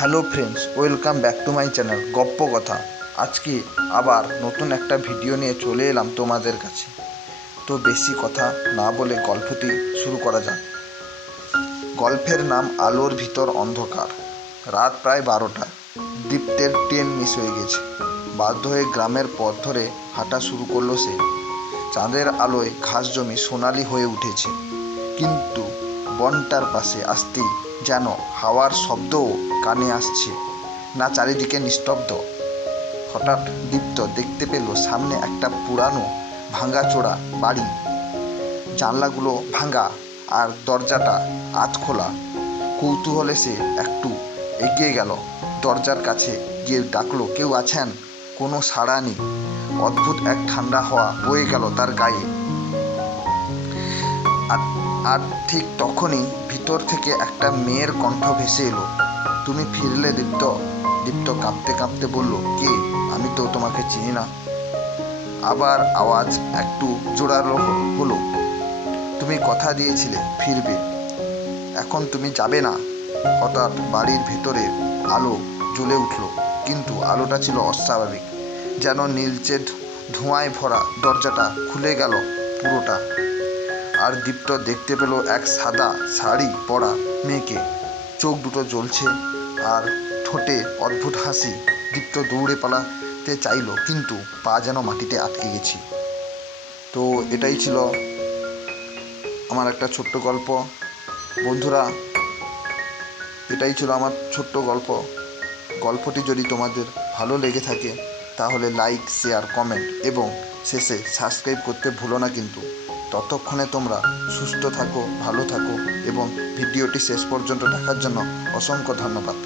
Hello friends, welcome back to my channel গপ্প কথা। আজকে আবার নতুন একটা ভিডিও নিয়ে চলে এলাম তোমাদের কাছে। তো বেশি কথা না বলে গল্পটি শুরু করা যাক। গল্পের নাম আলোর ভিতর অন্ধকার। রাত প্রায় 12টা। দীপ্তের ট্রেন মিস হয়ে গেছে। বাধ্য হয়ে গ্রামের পথ ধরে হাঁটা শুরু করলো সে। চাঁদের আলোয় ঘাস জমি সোনালি হয়ে উঠেছে, কিন্তু বনটার পাশে আসতেই যেন হাওয়ার শব্দও কানে আসছে না, চারিদিকে নিস্তব্ধ। হঠাৎ দীপ্ত দেখতে পেল সামনে একটা পুরানো ভাঙাচোরা বাড়ি। জানলাগুলো ভাঙা আর দরজাটা আধখোলা। কৌতূহলে সে একটু এগিয়ে গেল। দরজার কাছে গিয়ে ডাকলো, কেউ আছেন? কোনো সাড়া নেই। অদ্ভুত এক ঠান্ডা হাওয়া বয়ে গেল তার গায়ে। আর ঠিক তখনই ভিতর থেকে একটা মেয়ের কণ্ঠ ভেসে এলো, তুমি ফিরলে দীপ্ত? দীপ্ত কাঁপতে কাঁপতে বলল, কে? আমি তো তোমাকে চিনি না। আবার আওয়াজ একটু জোরালো হলো, তুমি কথা দিয়েছিলে ফিরবে, এখন তুমি যাবে না? হঠাৎ বাড়ির ভেতরের আলো জ্বলে উঠল, কিন্তু আলোটা ছিল অস্বাভাবিক, যেন নীলচে ধোঁয়ায় ভরা। দরজাটা খুলে গেল পুরোটা, আর দীপ্ত দেখতে পেল এক সাদা শাড়ি পরা মেয়েকে। চোখ দুটো জ্বলছে আর ঠোঁটে অদ্ভুত হাসি। দীপ্ত দৌড়ে পালাতে চাইল, কিন্তু পা যেন মাটিতে আটকে গেছে। তো এটাই ছিল আমার একটা ছোট্ট গল্প। বন্ধুরা, এটাই ছিল আমার ছোট্ট গল্প। গল্পটি যদি তোমাদের ভালো লেগে থাকে তাহলে লাইক, শেয়ার, কমেন্ট এবং শেষে সাবস্ক্রাইব করতে ভুলো না কিন্তু। ততক্ষণে তোমরা সুস্থ থাকো, ভালো থাকো এবং ভিডিওটি শেষ পর্যন্ত দেখার জন্য অসংখ্য ধন্যবাদ।